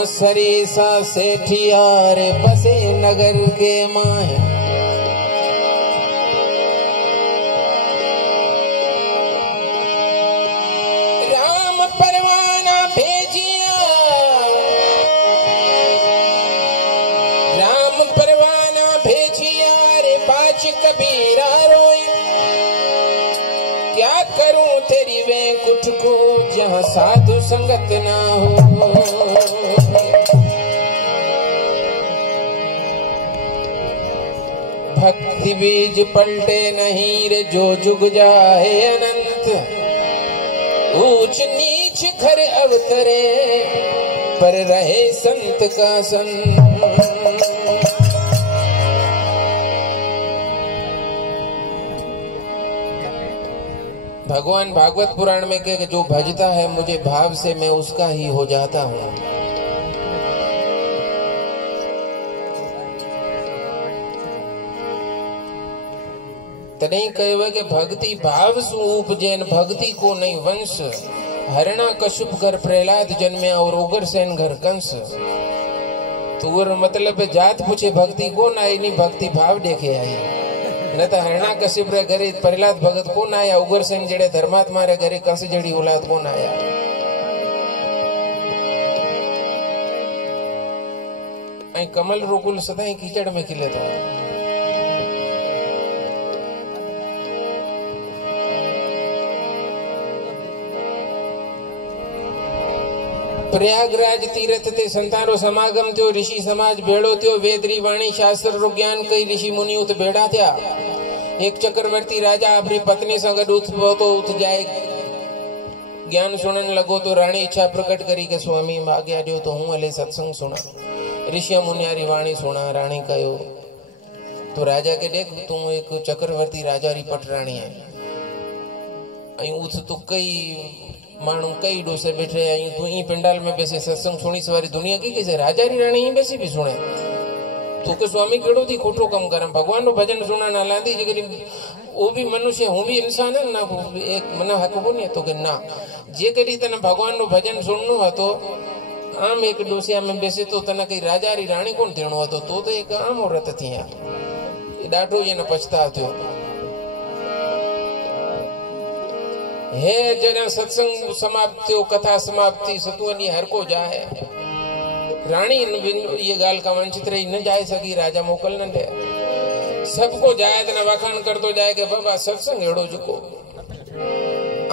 राम सरेसा सेठियार बसे नगर के माहे। राम परवाना भेजिया, राम परवाना भेजिया रे बाच कबीरा रोई। क्या करूं तेरी वैकुंठ को जहां साधु संगत ना हो। भक्ति बीज पलटे नहीं रे जो जुग जाए अनंत। ऊंच नीच घर अवतरे पर रहे संत का संग। भगवान भागवत पुराण में कहे जो भजता है मुझे भाव से मैं उसका ही हो जाता हूँ। तने कहे कि भक्ति भाव सु उपजैन भक्ति को नहीं वंश। हरणा कश्यप घर प्रहलाद जन्मे और उग्र सेन घर कंस। तुअर मतलब जात पूछे भक्ति को ना नहीं भक्ति भाव देखे आई। न तो हरणा कश्यप रे घरे प्रहलाद भगत कौन आया, उग्र सेन जड़े धर्मात्मा रे घरे कंस जड़ी औलाद कौन आया। आई कमल रोकुल सदाई कीचड़ में खिले तो। प्रयागराज तीर्थ ते संतारो समागम थियो। ऋषि समाज भेड़ो थियो। वेदरी वाणी शास्त्र रो ज्ञान कई ऋषि मुनि उत भेड़ा थिया। एक चक्रवर्ती राजा अपनी पत्नी संग उठ जाए ज्ञान सुनन लगो तो रानी इच्छा प्रकट करी के स्वामी आज्ञा दो तो हूँ हले सत्संग सुना। ऋषि मुनियारी वाणी सुना। रानी कहो तो राजा के देख तू एक चक्रवर्ती राजा री पट रानी है। उठ तो कई मानू कई डोसे बैठे तू ई पंडाल में बैसे सत्संग सुनी सवारी दुनिया की कैसे राजा री रानी ही बैसी भी सुने। तो के स्वामी केड़ो थी खोटो कम करम भगवान नो भजन सुना ना लांदी जगरी वो भी मनुष्य हूँ भी इंसान है ना एक मना हक को नहीं तो के ना जे करी तना भगवान नो भजन सुननो हतो आम एक डोसिया में बैसे तो तना कई राजा री रानी कोण थेणो हतो तो एक आम औरत थी ये डाटो ये न पछता थियो। हे जना सत्संग समाप्त हो कथा समाप्ति सतुवनी हर को जाए। रानी ये गाल का वंचित रही न जाए सकी राजा मोकल न दे। सबको जाए न वखान कर तो जाए के बाबा सत्संग एड़ो जुको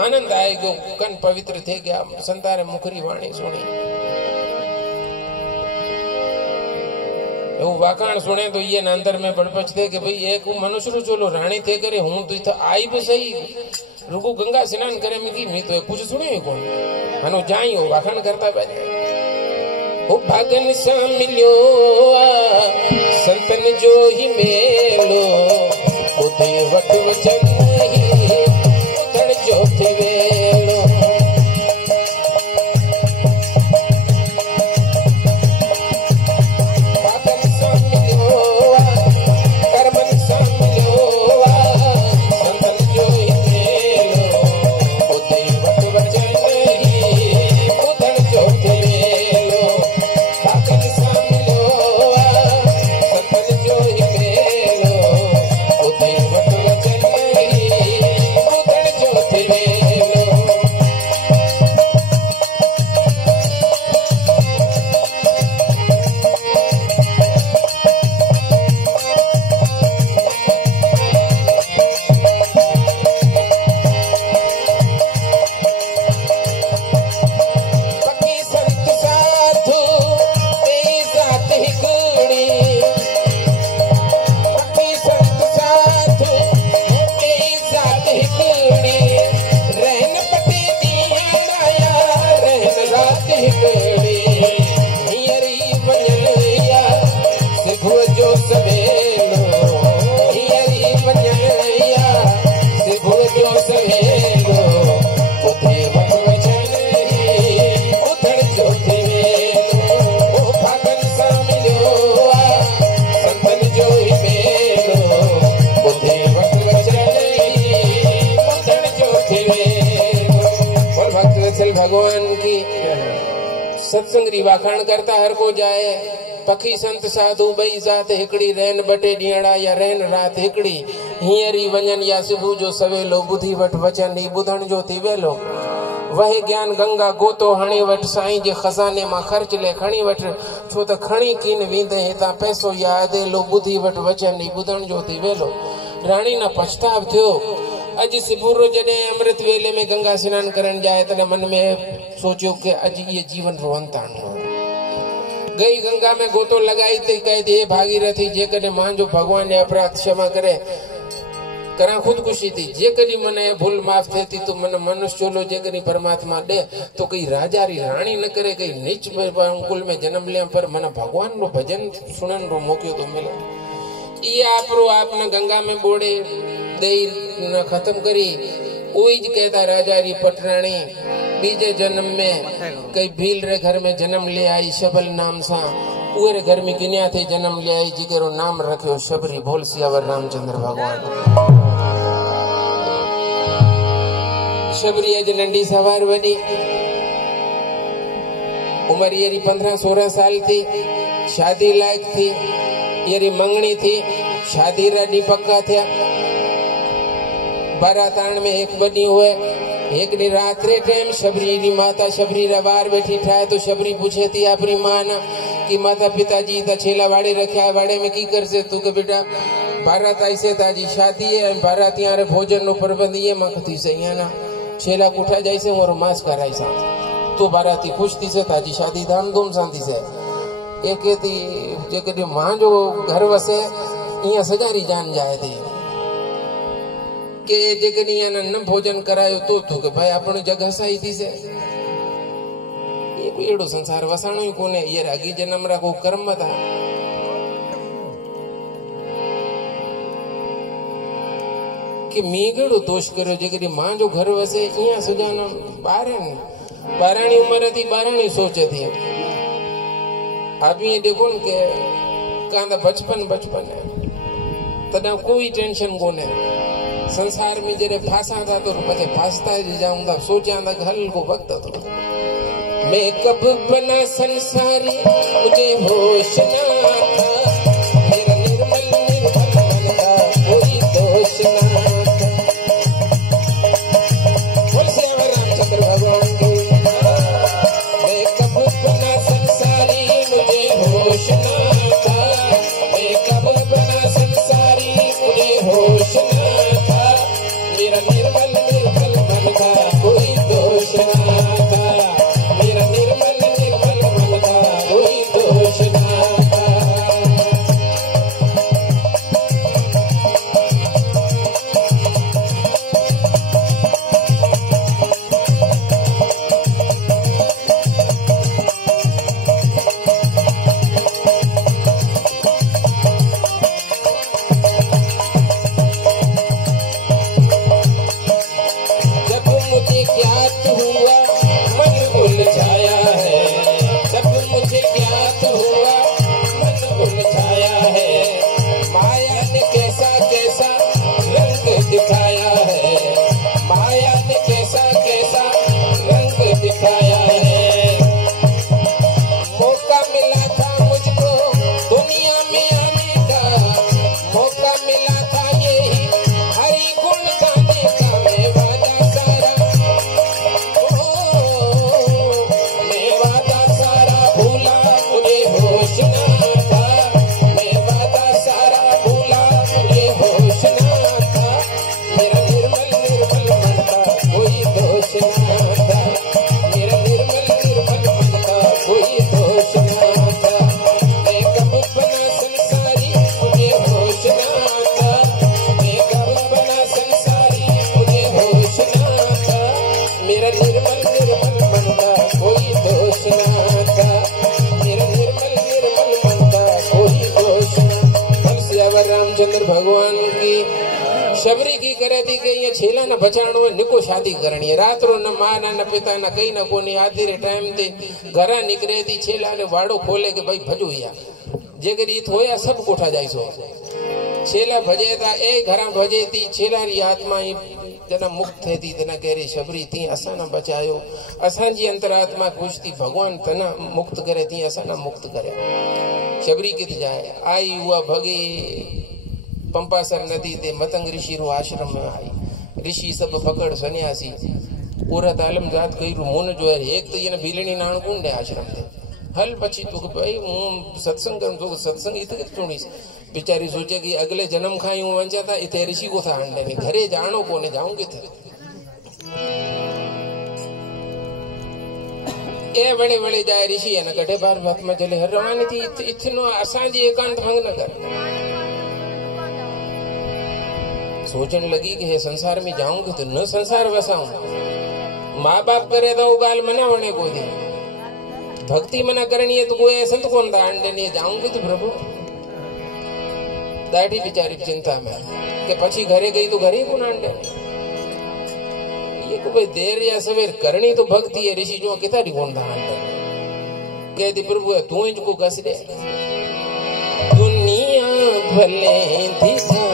आनंद आएगो कन पवित्र थे गया संतारे मुखरी वाणी सुनी। वो वाकाण सुने तो ये अंदर में बड़पच थे कि भाई एक मनुष्य रू चलो रानी थे करे हूं तो इतना आई भी सही रुको गंगा स्नान करे मिकी मैं तो कुछ सुने कौन हनो जाई हो वाखाण करता बैठे ओ भागन सा मिलो संतन जो ही मेलो उधे वट वचन ही उधर जो थे वेलो। भागन सा मिलो कर्मन सा मिलो संतन जो ही मेलो उधे वट वचन ही उधर जो थे वेलो। भागन सा मिलो संतन जो ही मेलो उधे वट वचन ही उधर जो थे वेलो। पक्की संत साधु तेरी जात ही कुड़ी। पक्की संत साधु तेरी जात ही कुड़ी। रहन पति दिया रहन रात ही कुड़ी। हियरी वंजनया सिभु जो सवेलो। हियरी वंजनया सिभु जो सवेलो उधे वट वचन ही उधर जो थे वेलो। ओ भागन सा मिलो संतन जो ही मेलो उधे वट वचन ही उधर जो थे वेलो। बोल भक्त वत्सल भगवान की सत्संग री वाखाण करता हर को जाए। पखी संत साधु बई जात हिकड़ी, रहन बटे ॾींहड़ा या रहन रात हिकड़ी। हींअरी वञन या सुबह जो सवेलो, बुधी वठ वचन ही ॿुधण जो थी वेलो। वही ज्ञान गंगा गोतो हणी वठ, साईं जे खजाने मां ख़र्च ले खणी वठ। छो त खणी कीन वींदे हितां पैसो यादि लो, बुधी वठ वचन ही ॿुधण जो थी वेलो। राणी न पछताव थियो। अॼु सुबुह जॾहिं अमृत वेले में गंगा सनान करण जाए तॾहिं मन में सोचियो कि अॼु ये जीवन रो अंत आणो। गई गंगा में गोतो लगाई ते कहे हे भागीरथी, जेकॾहिं मुंहिंजो भगवान ने अपराध क्षमा करे करा खुदकुशी थी। जेकॾहिं मन भूल माफ थे थी तो मन मनुष्य चोलो जेकॾहिं परमात्मा दे तो कई राजा री राणी न करे, कई नीच कुल में जन्म लिया, पर मन भगवान रो भजन सुनन रो मौको तो मिले। ये आपरो आपने गंगा में बोड़े दे न खत्म करी। ओई कहता राजा री पटरानी बीजे जन्म में कई भील रे घर में जन्म ले आई शबल नाम सा। उरे घर में किन्या थे जन्म ले आई, जिगरो नाम रखियो शबरी। बोल सियावर रामचंद्र भगवान। शबरी अज नंढी सवार वडी उम्र ये 15-16 साल थी, शादी लायक थी। ये मंगनी थी, शादी रा पक्का थे। बारात आण में एक बनी हुए। एक डी रात रे टाइम शबरी री माता शबरी रा बार बैठी ठाए तो शबरी पूछे थी अपनी मां ना कि माता पिताजी ता छेला वाड़े रखा, वाड़े में की कर से तू के बेटा बारात आई से ताजी शादी है, बारातियां रे भोजन नो प्रबंध ये मखती से ना छेला कुठा जाई से और मास कराई सा तो बाराती खुश थी से ताजी शादी धाम धूम सा थी से। एक थी जेके मां जो घर वसे इया सजारी जान जाए थी के जेकॾहिं न भोजन करायो तो के भाई अपन जगह सही थी से। ये कोई एड़ो संसार वसाणो ही कोने। ये अगी जन्म रा को कर्म था। कि मी केड़ो दोष करो जेकॾहिं मां जो घर वसे इया सजाना बाराणी उम्र थी, बाराणी सोचे थी। अभी ये देखो न के कांदा बचपन है तदा कोई टेंशन कोने। संसार में जरे फांसा था तो पछे फांसता जाऊंगा, सोचा था हल को वक्त तो मैं कब बना संसारी मुझे होश ना था, मेरा निर्मल मन का कोई दोष ना था। बोल से रामचंद्र भगवान की। मैं कब बना संसारी मुझे होश ना था, मैं कब बना संसारी मुझे होश ना था, मेरा निर्मल मन का कोई दोष ना था, मेरा निर्मल मन का कोई दोष ना था। शबरी की करे थी कि ये छेला न बचाणो है, निको शादी करनी है। रात रो न मां न पिता न कई न कोनी। आधी रे टाइम ते घरा निकरे थी, छेला ने वाड़ो खोले के भाई भजो या जेकर ईत होया सब कोठा जाई सो। छेला भजे था ए घरा भजे थी छेला री आत्मा जना मुक्त थे थी तना कह रही शबरी थी असा न बचायो असा जी अंतरात्मा खुश थी भगवान तना मुक्त करे थी असा न मुक्त करे। शबरी कित जाए आई हुआ भगे पंपासर नदी ते मतंग ऋषि रो आश्रम में आई। ऋषि सब पकड़ सन्यासी औरत आलम जात कई मुन जो है एक तो ये भीलनी नाण कौन दे आश्रम थे हल पची तो भाई हूँ सत्संग करूँ तो सत्संग इतने थोड़ी बेचारी सोचे कि अगले जन्म खाई हूँ वंचा था इतने ऋषि को था अंडे में घरे जानो को ने जाऊंगे थे ए बड़े बड़े जाए ऋषि है ना गढ़े बार बात में चले हर रवानी थी इतनो असांजी एकांत भंग न कर सोचने लगी कि हे संसार में जाऊंगी तो न संसार वसाऊं माँ बाप करे तो गाल मना वने को दे भक्ति मना करनी है तो कोई संत कौन था अंडे नहीं जाऊंगी तो प्रभु दाढ़ी बेचारी चिंता में कि पछी घरे गई तो घरे कौन अंडे ये को भाई देर या सवेर करनी तो भक्ति है ऋषि जो कितना कौन था अंडे कहती प्रभु है तू इनको घस दे दुनिया भले दिखा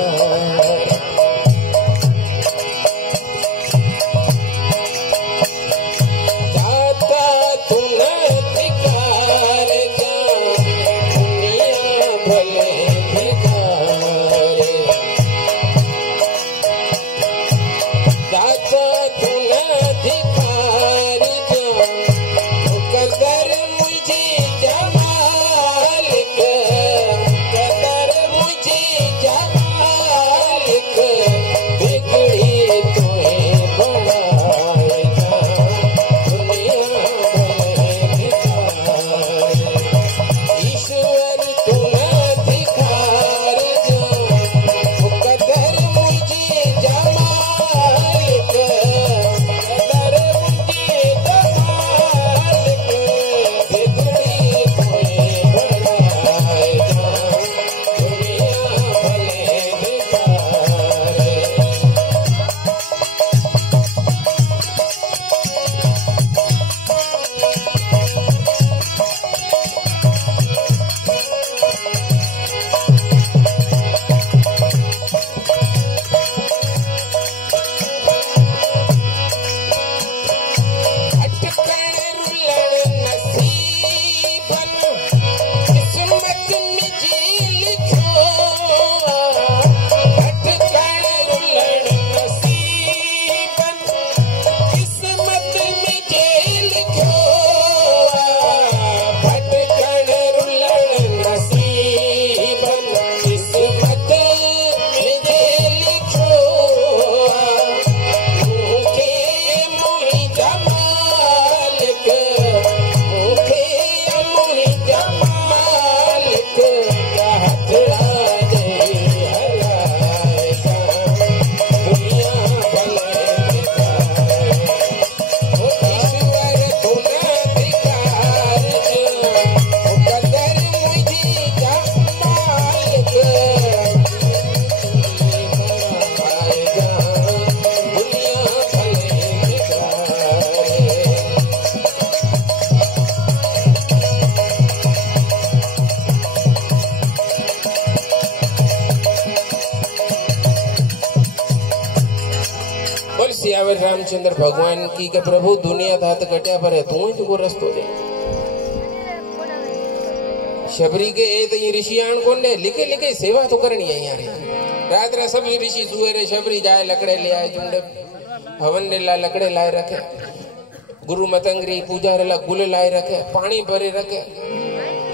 रामचंद्र भगवान की के प्रभु दुनिया धात कटिया पर है तू ही को रस्तो दे शबरी के ए तो ऋषि आन कौन दे लिखे लिखे सेवा तो करनी है यार रात रात सब ऋषि सुएरे शबरी जाए लकड़े ले आए चुंडे हवन ने ला लकड़े लाए रखे गुरु मतंगरी पूजा ला गुल लाए रखे पानी भरे रखे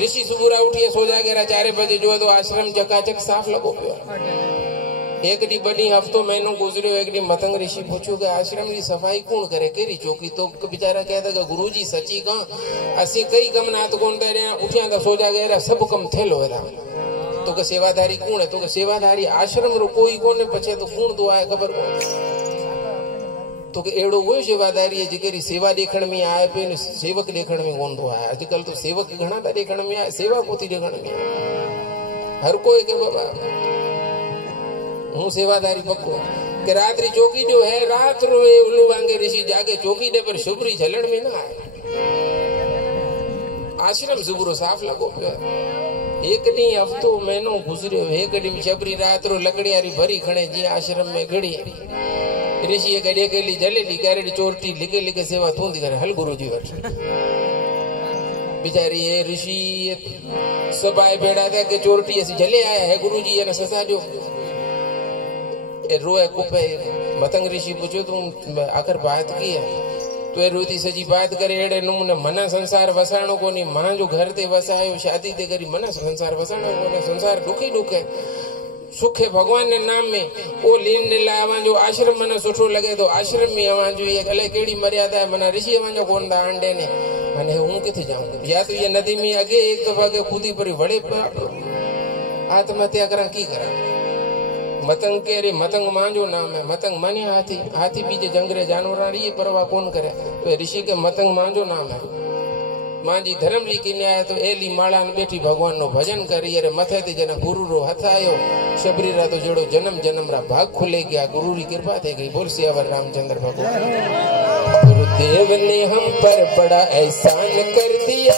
ऋषि सुबह उठिए सो जागे 4 बजे जो तो आश्रम चकाचक साफ लगो एक डी बड़ी हफ्तो महीनो गुजरियो एक डी मतंग ऋषि पूछो कि आश्रम की सफाई कौन करे केरी चौकी तो बेचारा कहता कि गुरुजी सची का असी कई कम नात कौन दे रहे उठिया तो सो जा गया सब कम थेलो है तो के सेवाधारी कौन है तो के सेवाधारी आश्रम रो कोई कौन पछे तो कौन दो आए खबर कौन तो के एड़ो वो सेवाधारी है जिकेरी सेवा देखण में आए पे सेवक देखण में कौन दो आए आजकल तो सेवक घना था देखण में आए सेवा कोती देखण में हर कोई के बाबा हूँ सेवादारी पक्को कि रात्रि चौकी जो है रात रो उल्लू वांगे ऋषि जाके चौकी दे पर शुभरी झलण में ना आए आश्रम सुबुरो साफ लगो एक ॾींहुं हफ़्तो महीनो गुज़रियो। एक ॾींहुं शबरी रात रो लकड़ियारी भरी खणे जी आश्रम में घड़ी ऋषि गॾे केली जलेली करे चोरटी लिखे लिखे सेवा तूं थी करे हल गुरु जी वटि। बेचारी ये ऋषि सब आए बेड़ा था कि चोरटी ऐसी जले आया है गुरु जी ने ससा जो रोए कुपे। मतंग ऋषि पूछो तुम आखिर बात की है तो रोती सजी बात करे एड़े नमूने मना संसार वसाणो कोनी। मां जो घर ते वसायो शादी ते करी मना संसार वसाणो कोने। संसार दुखी दुखे सुखे भगवान ने नाम में ओ लीन लीला अवां जो आश्रम मने सुठो लगे तो आश्रम में अवां जो ये अले केड़ी मर्यादा है मना ऋषि अवां जो कोन दा आंडे ने माने हूं किथे जाऊं। या तो ये नदी में आगे एक दफा के खुदी परी वड़े आत्महत्या करा की करा। मतंग के रे मतंग मां जो नाम है। मतंग माने हाथी। हाथी बीजे जंगरे जानवर ये परवाह कौन करे तो ऋषि के मतंग मां जो नाम है। मां जी धर्म री किने आया तो एली माला ने बैठी भगवान नो भजन करी अरे मथे ते जना गुरु रो हथ आयो शबरी रा तो जेड़ो जन्म जन्म रा भाग खुले गया। गुरु री कृपा थे गई। बोल सियावर रामचंद्र भगवान। गुरुदेव ने हम पर बड़ा एहसान कर दिया।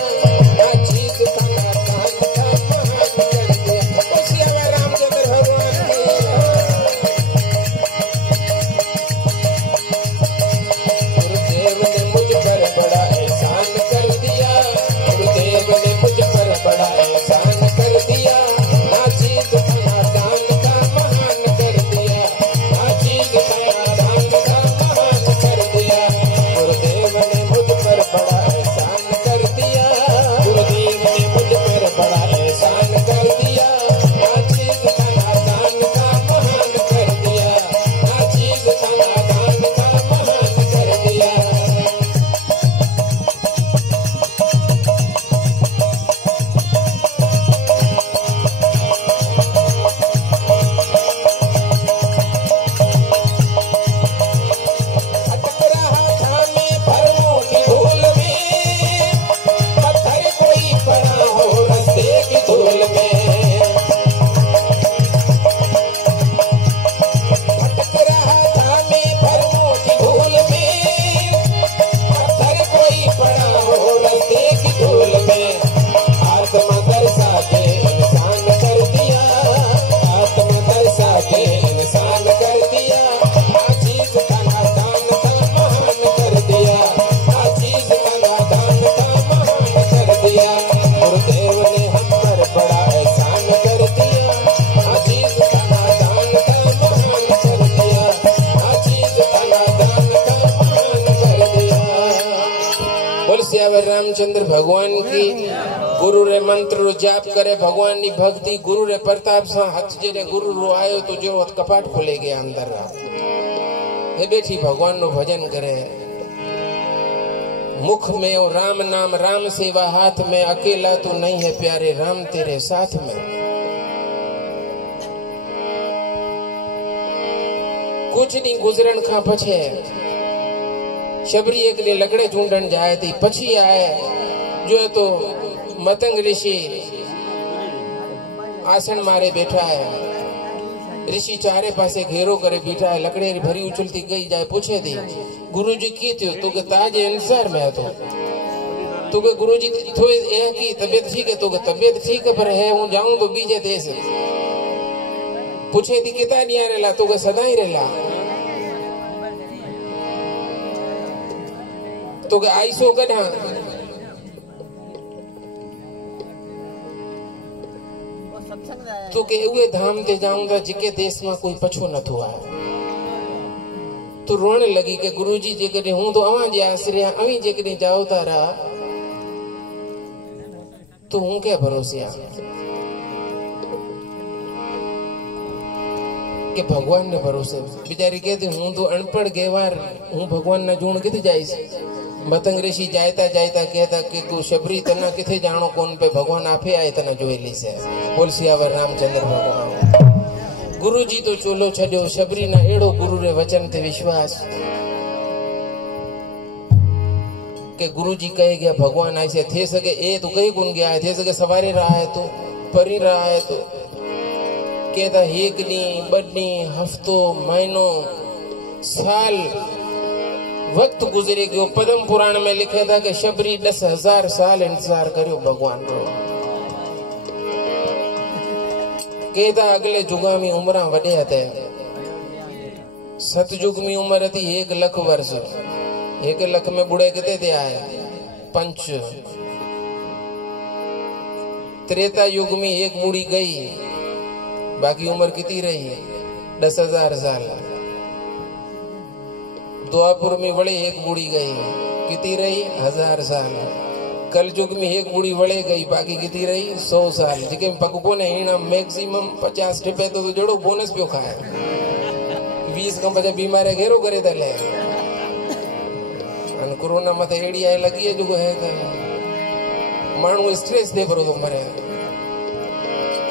रामचंद्र भगवान की गुरु रे मंत्र रो जाप करे भगवान नी भक्ति गुरु रे प्रताप से हाथ जेने गुरु रो आयो तो जो कपाट खोले गया अंदर रा हे बैठी भगवान नो भजन करे। मुख में ओ राम नाम राम सेवा हाथ में अकेला तो नहीं है प्यारे राम तेरे साथ में। कुछ नहीं गुजरन का पछे शबरी एक ने लकड़े चूंडन जाए थी पछी आए जो तो मतंग ऋषि आसन मारे बैठा है। ऋषि चारे पासे घेरो करे बैठा है। लकड़े भरी उछलती गई जाए पूछे थी गुरु जी की थियो तो के ताजे अनुसार में तो के गुरु जी थोड़ी ए की तबीयत ठीक है तो के तबीयत ठीक पर है हूं जाऊं तो बीजे देश पूछे थी कितना नहीं रेला तो के सदा ही रेला तो के आईसो गढ़ा तो के उए धाम ते जाऊंगा जिके देश में कोई पछो न थो आए तो रोने लगी के गुरुजी जे कदे हूं तो अवां जे आश्रय अवी जे कदे जाओ तारा तो हूं के भरोसे आ के भगवान ने भरोसे बेचारी कहती हूं तो अनपढ़ गेवार हूं भगवान ना जूण किथे जाईस। मतंग ऋषि जायता जायता कहता कि तू शबरी तना किथे जानो कोन पे भगवान आपे आए तना जोई ली से। बोल सियावर रामचंद्र भगवान। गुरु जी तो चोलो छड्यो शबरी ना एड़ो गुरु रे वचन ते विश्वास के गुरु जी कहे गया भगवान ऐसे थे सके ए तो कहीं गुण गया है थे सके सवारे रहा है तो परी रहा है तो कहता एक नी बडनी हफ्तो महीनो साल वक्त गुजरे गयो। पद्म पुराण में लिखे था कि शबरी 10,000 साल इंतजार करो भगवान रो कहता अगले जुगा में उम्र वडे हते सतयुग में उम्र थी 1 लाख वर्ष 1 लाख में बुढ़े कितने थे आए 5 त्रेता युग में एक बूढ़ी गई बाकी उम्र कितनी रही 10,000 साल। द्वापर में बड़े एक बूढ़ी गई कितनी रही 1000 साल। कल युग में एक बूढ़ी बड़े गई बाकी कितनी रही 100 साल। जिके पकको ने हीना मैक्सिमम 50 टिपे तो जड़ो बोनस पियो खाए 20 का बजे बीमारे घेरो करे दले अन कोरोना मत एड़ी आए लगी है जो है मानू स्ट्रेस दे परो तो मरे।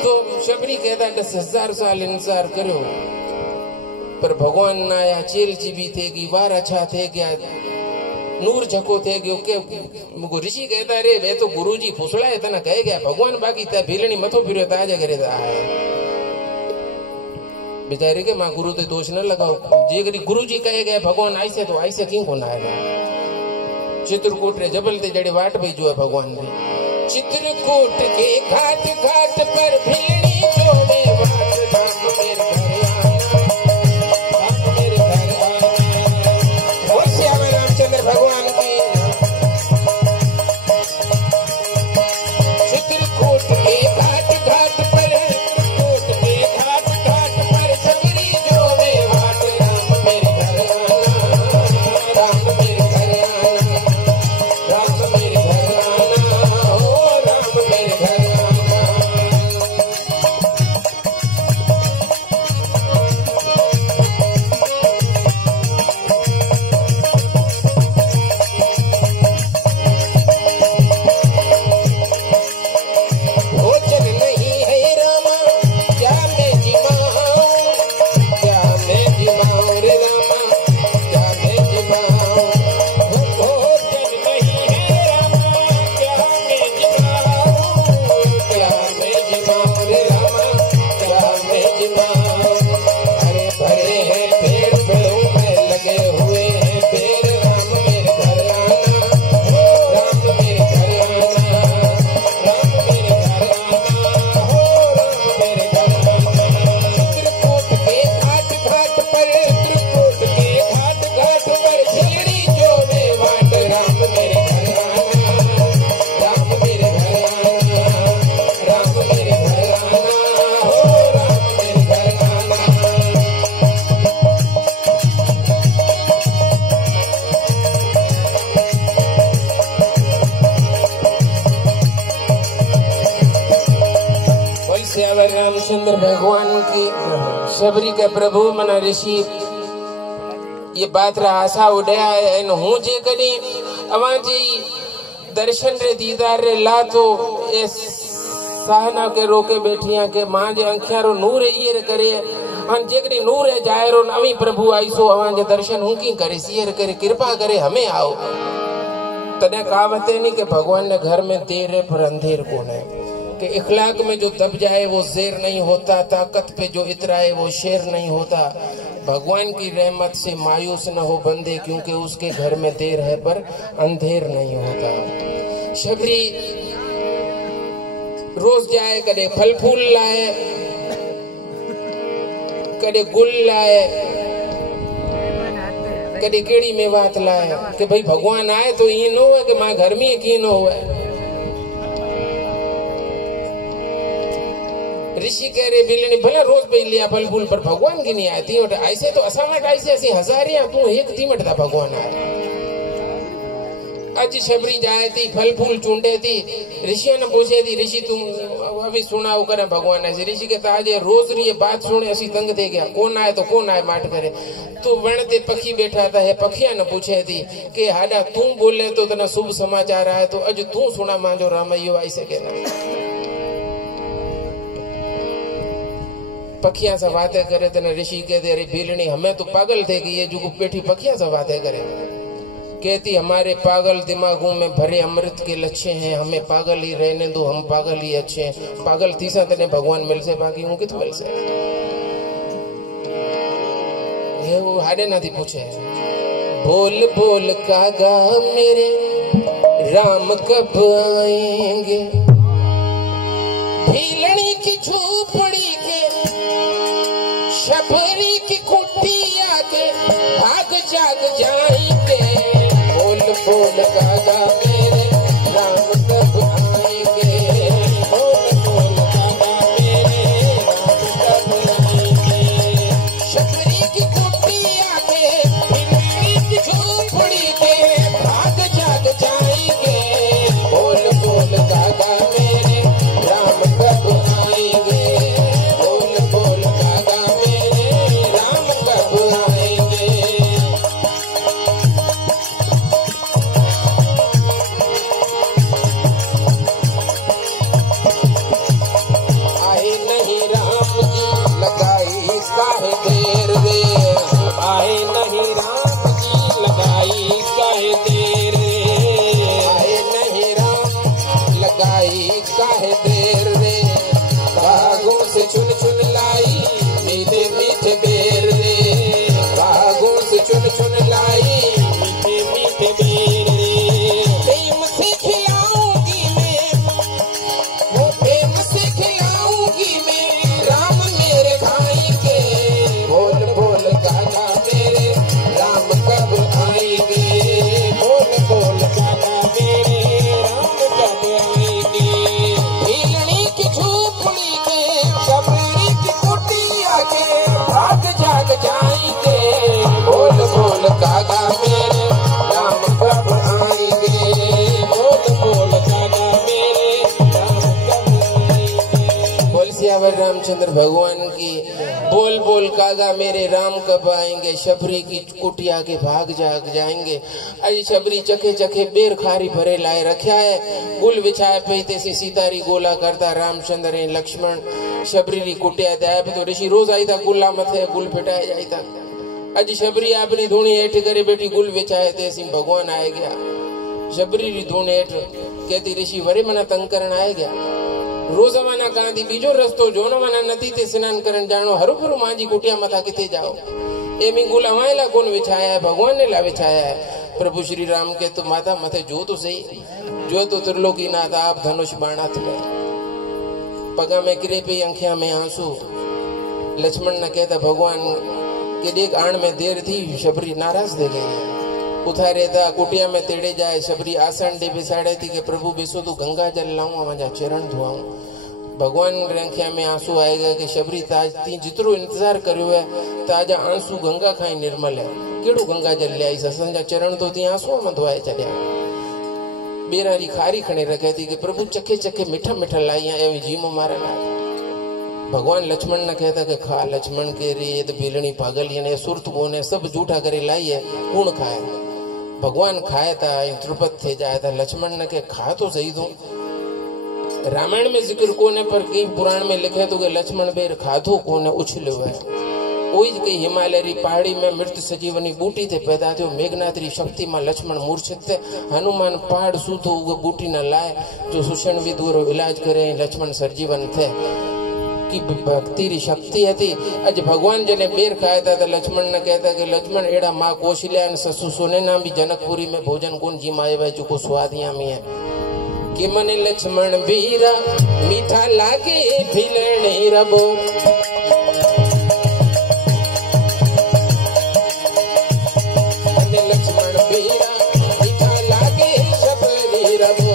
तो शबरी कहता 10,000 साल इंतजार करो पर भगवान ना आया चेल चिबी थे कि वार अच्छा थे क्या नूर झको थे के ऋषि कहता रे वे तो गुरुजी फुसड़ा है तना कहे गया भगवान बाकी ता भीलनी मथो फिरो ताजा करे ता बेचारे के मां गुरु ते दोष न लगाओ जे करी गुरुजी कहे गया भगवान ऐसे तो ऐसे क्यों को ना आएगा। चित्रकूट रे जबल ते जड़े वाट भी जो है भगवान भी चित्रकूट के घाट घाट पर भीड़ी जोड़े वाट राम मेरे घर आना राम मेरे घर आना। वो श्याम रामचंद्र भगवान की चित्रकूट के घाट घाट पर चित्रकूट के घाट घाट पर सबरी जोड़े वाट राम मेरे घर आना राम मेरे घर आना राम मेरे घर आना ओ राम मेरे घर आना। भोजन नहीं है रामा क्या मैं जिमाऊं क्या मैं जिमाऊं रे रामा क्या मैं जिमाऊं। भोजन नहीं है रामा क्या मैं जिमाऊं क्या मैं जिमाऊं रे रामा क्या मैं जिमाऊं। अरे भरे हैं पेड़ पेड़ों में लगे हुए हैं पेड़ राम मेरे घर आना हो राम मेरे घर आना राम मेरे घर आना हो राम मेरे घर आना। चित्रकूट के घाट घाट पर चित्रकूट के घाट घाट पर झिलड़ी जो में वाट राम मेरे घर आना राम मेरे घर आना राम मेरे घर आना हो राम मेरे घर आना। बोल श्यावर रामचंद्र भगवान की शबरी के प्रभु मना ऋषि ये बात रा आशा उड़या है हूँ जे कदी अवां जी दर्शन रे दीदार रे ला तो ए साहना के रोके बैठिया के मां जे अंखिया रो नूर ये रे करे अन जे कदी नूर है जाए रो नवी प्रभु आईसो अवां जे दर्शन हूँ की करे सियर करे कृपा करे हमें आओ। तने कहावत है नहीं कि भगवान ने घर में देर है पर अंधेर कौन है कि इखलाक में जो दब जाए वो शेर नहीं होता ताकत पे जो इतराए वो शेर नहीं होता। भगवान की रहमत से मायूस न हो बंदे क्योंकि उसके घर में देर है पर अंधेर नहीं होता। शबरी रोज जाए कदे फल फूल लाए कदे गुल लाए कदे केड़ी मेवात लाए कि भाई भगवान आए तो ये न हो कि मां घर में की न हो। ऋषि कह रहे बिलनी भले रोज पे लिया फल फूल पर भगवान की नहीं आती और ऐसे तो असामट ऐसे ऐसी हजारियां तू एक तीमट था भगवान आए। अज शबरी जाए थी फल फूल चूंडे थी ऋषियों ने पूछे थी ऋषि तुम अभी सुनाओ करे भगवान ऐसे। ऋषि के आज रोज ये बात सुने असी तंग थे गया कौन आए तो कौन आए माट करे। तो वण ते पखी बैठा था है पखिया ने पूछे थी कि हाडा तू बोले तो तना शुभ समाचार आए तो अज तू सुना मांजो रामैयो आई सके ना। पखिया से बातें करे तना ऋषि कहते अरे भीलनी हमें तो पागल थे कि ये जो बैठी पखिया से बातें करे। कहती हमारे पागल दिमागों में भरे अमृत के लच्छे हैं हमें पागल ही रहने दो हम पागल ही अच्छे हैं। पागल थी सा तने भगवान मिल से बाकी हूँ कित मिल से ये वो हाडे ना थी पूछे बोल बोल कागा मेरे राम कब आएंगे। भीलनी की झोपड़ी के शबरी की कुटिया के भाग जाग जाएंगे। बोल बोल कागा मेरे राम कब आएंगे। बोल बोल कागा मेरे राम कब आएंगे। शबरी की कुटिया के भिंडी की झोपड़ी के भाग जाग जाएंगे। बोल बोल कागा मेरे राम कब आएंगे। बोल बोल कागा मेरे राम कब आएंगे। आए नहीं राम जी लगाई काहे देर रे। आए नहीं राम जी लगाई काहे देर रे। आए नहीं राम लगाई काहे देर रे। बागों से चुन चुन लाई मीठे मीठे बेर रे। बागों से चुन चुन लाई मीठे मीठे बेर रे। प्रेम से खिलाऊंगी मैं, वो प्रेम से खिलाऊंगी मैं राम मेरे भाई के। बोल बोल कागा मेरे राम कब आएंगे। बोल बोल कागा मेरे राम कब आएंगे। भीलनी की झोपड़ी के शबरी की कुटिया के भाग जाग जाएंगे। बोल बोल कागा मेरे राम कब आएंगे। बोल बोल कागा मेरे राम कब आएंगे। बोल सियावर रामचंद्र भगवान की। बोल बोल कागा मेरे राम कब आएंगे। शबरी की कुटिया के भाग जाग जाएंगे। अजी शबरी चखे चखे बेर खारी भरे लाए रखा है। गुल विछाए पे तेसी सीतारी गोला करता रामचंद्र ने लक्ष्मण शबरी री कुटिया दया पे तो ऋषि रोज आई था गुल्ला मथे गुल पिटाए जाई था। अजी शबरी अपनी धूणी हेठ करे बेटी गुल विछाए तेसी भगवान आए गया। शबरी री धूणी हेठ कहती ऋषि वरे मना तंग करण आए गया। रोजमाना गांधी बीजो रस्तो जोनो मना नदी ते स्नान करन जानो हरू भरू मांजी कुटिया मथा किथे जाओ। एमी गुल हमायला गुण विछाया है भगवान ने ला विछाया है। प्रभु श्री राम के तो माता मथे जो तो सही जो तो त्रिलोकी नाथ आप धनुष बाणाथ में पगा में गिरे पे अंखिया में आंसू। लक्ष्मण ने कहता भगवान के देख आण में देर थी शबरी नाराज दे गई है। उठारे था कुटिया में तेड़े जाए शबरी आसन डे बिसाड़े थी कि प्रभु बेसो तो गंगा जल लाऊं मजा चरण धुआऊं। भगवान रंखिया में आंसू आएगा कि शबरी ताज ती जितरो इंतजार करियो है ताजा आंसू गंगा खाई निर्मल है। केड़ो गंगा जल ले आई संजा चरण तो ती आंसू में धोए चलिया। बेरारी खारी खणे रखे थी कि प्रभु चखे चखे मीठा मीठा लाइया एवं जीमो मारे ना। भगवान लक्ष्मण ने कहता कि खा लक्ष्मण के रे तो बेलनी पागल ये सुरत बोने सब झूठा करे लाई है कौन खाए। भगवान खाए था तृपत थे जाए था। लक्ष्मण ने के खा तो सही तो। रामायण में जिक्र कोने पर कई पुराण में लिखे तो कि लक्ष्मण बेर खाधो कोने उछलो है। कोई कई हिमालय री पहाड़ी में मृत सजीवनी बूटी थे पैदा थे। मेघनाथ री शक्ति में लक्ष्मण मूर्छित थे। हनुमान पहाड़ सूतो वो बूटी न लाए जो सुषण विदुर इलाज करे लक्ष्मण सरजीवन थे की भक्ति री शक्ति थी। अज भगवान जने बेर खाया था तो लक्ष्मण ने कहता कि लक्ष्मण एड़ा माँ कौशल्या ससु सोने नाम भी जनकपुरी में भोजन कौन जी माए वह जो को स्वादिया में है कि मने लक्ष्मण बीरा मीठा लागे फिलने रबो। लक्ष्मण बीरा मीठा लागे शबरी रबो।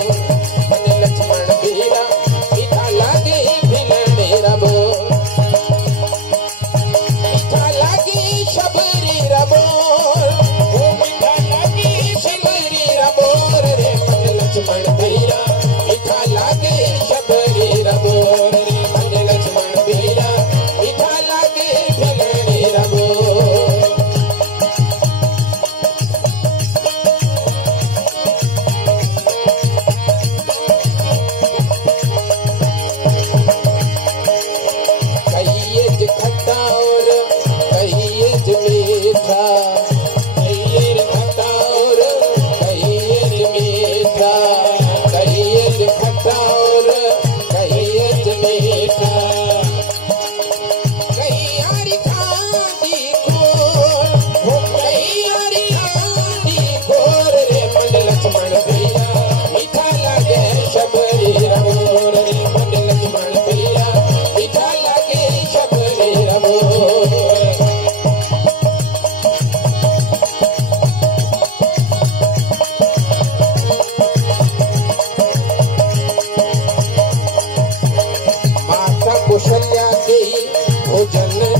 लक्ष्मण बीरा मीठा लागे फिलने रबो। मीठा लागे शबरी रबो। वो मीठा लागे शबरी रबो रे मन लक्ष्मण बीरा मीठा लागे शबरी रबो रे मन लक्ष्मण बीरा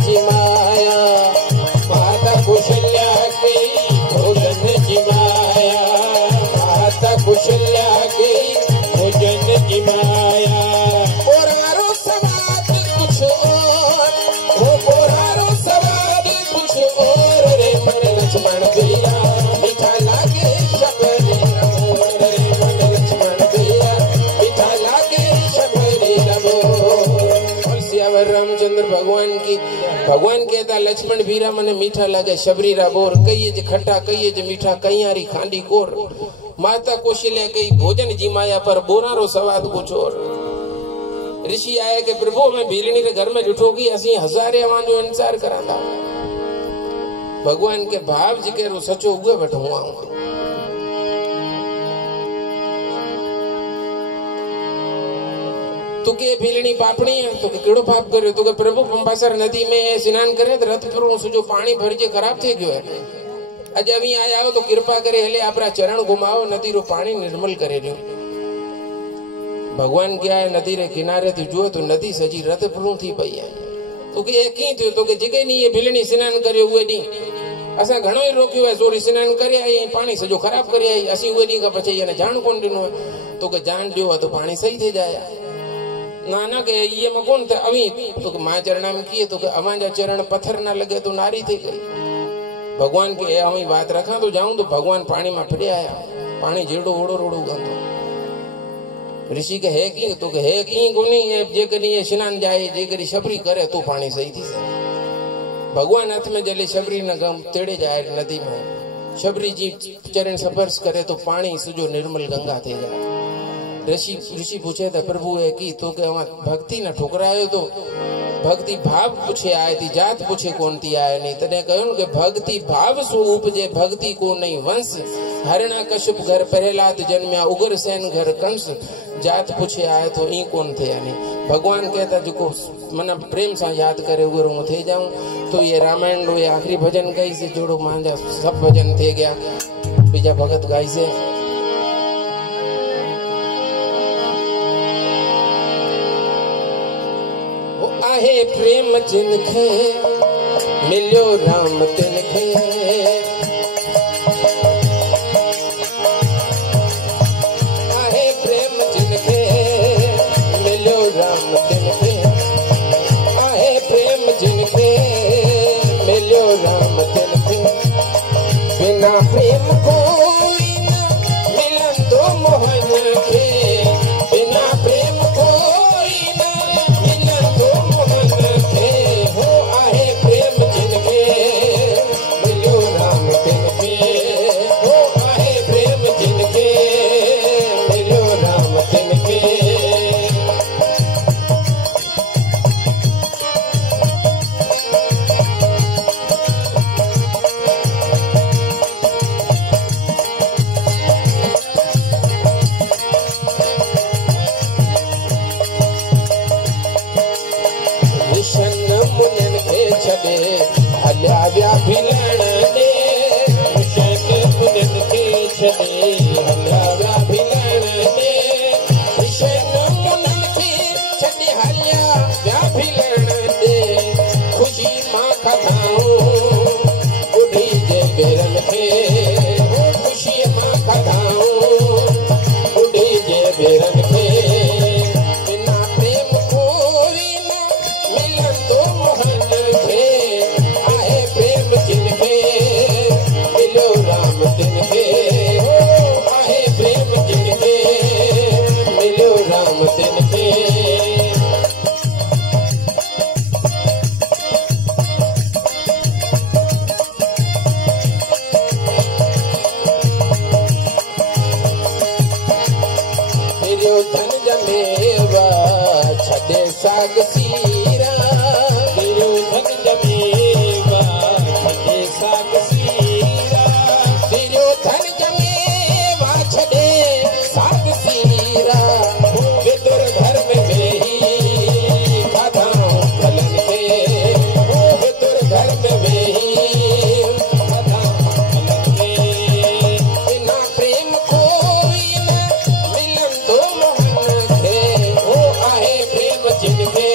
जिमाया माता कौशल्या के भोजन जिमाया माता कौशल्या के भोजन जिमाया बोरारो सवाद कुछ और हो बोरारो सवाद कुछ और रे मन लक्ष्मण भैया मीठा लागे शबरी रमो रे मन लक्ष्मण भैया मीठा लागे शबरी रमो। और सियावर रामचंद्र भगवान कहता लक्ष्मण भीरा मने मीठा लागे शबरी राबोर कहिए जे खट्टा कहिए जे मीठा कईयारी खांडी कोर माता कौशल्या कही भोजन जिमाया पर बोरारो सवाद कुछ और। ऋषि आया के प्रभु में भीलनी के घर में जुठोगी असी हजारे अवान जो इंतजार करांदा भगवान के भाव जिके रो सचो हुए बठुआ तू के भीलनी पापणी है तो केड़ो पाप करे तो के प्रभु पंबासर नदी में स्नान करे तो रथ पर जो पानी भरजे खराब थे गयो है अज अभी आया हो तो कृपा करे हेले आपरा चरण घुमाओ नदी रो पानी निर्मल करे रियो। भगवान क्या है नदी रे किनारे थी जो तो नदी सजी रथ फलू थी पई है तो के की थियो तो के जगे नहीं ये भीलनी स्नान करियो हुए दी असा घणो ही रोक्यो है सोरी स्नान करे आई पानी सजो खराब करे आई असी हुए दी का पछई ने जान कोन दिनो तो के जान दियो तो पानी सही थे जाया नाना के ये में कौन थे अभी तो के मां चरण में किए तो के अमांजा चरण पत्थर ना लगे तो नारी थी गई भगवान के अमी बात रखा तो जाऊं तो भगवान पानी में फिरे आया पानी जेड़ो ओड़ो रोड़ो गंदो ऋषि के है की तो के है की कोनी जे करी स्नान जाए जे करी शबरी करे तो पानी सही थी भगवान हाथ में जले शबरी न गम तेड़े जाए नदी में शबरी जी चरण स्पर्श करे तो पानी सुजो निर्मल गंगा थे जाए। ऋषि पूछे था प्रभु है की तो के भक्ति न ठुकरायो तो भक्ति भाव पूछे आए थी जात पूछे कौन थी आए नहीं तने कहूं के भक्ति भाव सु उपजे भक्ति को नहीं वंश हरणा कश्यप घर प्रहलाद जन्मया उग्र सेन घर कंस जात पूछे आए तो ई कौन थे यानी भगवान कहता जो मन प्रेम से याद करे उग्र हूं थे जाऊं तो ये रामायण रो ये आखिरी भजन गाई से जोड़ो मांजा सब भजन थे गया बीजा भगत गाई से आहे प्रेम जिनखे मिलो राम तिनखे आहे प्रेम जिनखे मिलो राम तिनखे आहे प्रेम जिनखे मिलो राम तिनखे बिना प्रेम कोई न मिलन दो मोहन के बिना प्रेम कोई न मिलन दो मोहन के हो आहे प्रेम जिनके मिलो राम तिनके हो आहे प्रेम जिनके मिलो राम तिनके। हल्या व्या भिलण दे विषण मुनन के छदे हल्या व्या भिलण दे विषण मुनन के छदे हल्या व्या भिलण दे खुशी मां खधाऊं बुढ़ी जे बेरन के खुशी मां खधाऊं बुढ़ी जे बेरन के बिना प्रेम कोई न मिलन तो मोहन के जिनके मिलो राम तिनके हो आहे प्रेम जिनके मिलो राम तिनके। तेरो धन जमेवा छदे साग सीरा तेरो धन जमेवा साग सीरा तेरो धन जमेवा छदे साग सीरा विदुर घर में ही खाधाऊं फलन के विदुर घर में ही खाधाऊं फलन के बिना प्रेम कोई न मिलन दो मोहन के हो आहे प्रेम जिनके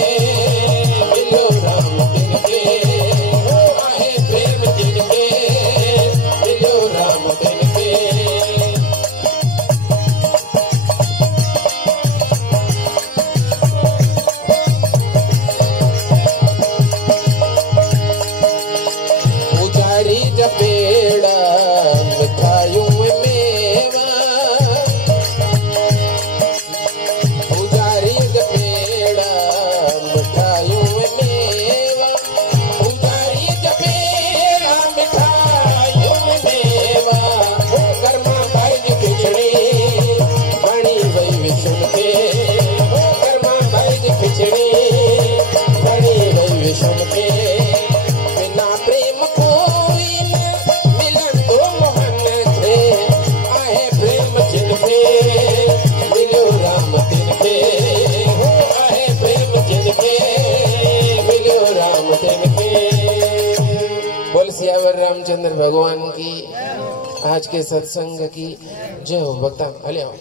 रामचंद्र भगवान की, आज के सत्संग की जय हो। भक्ता हले आओ।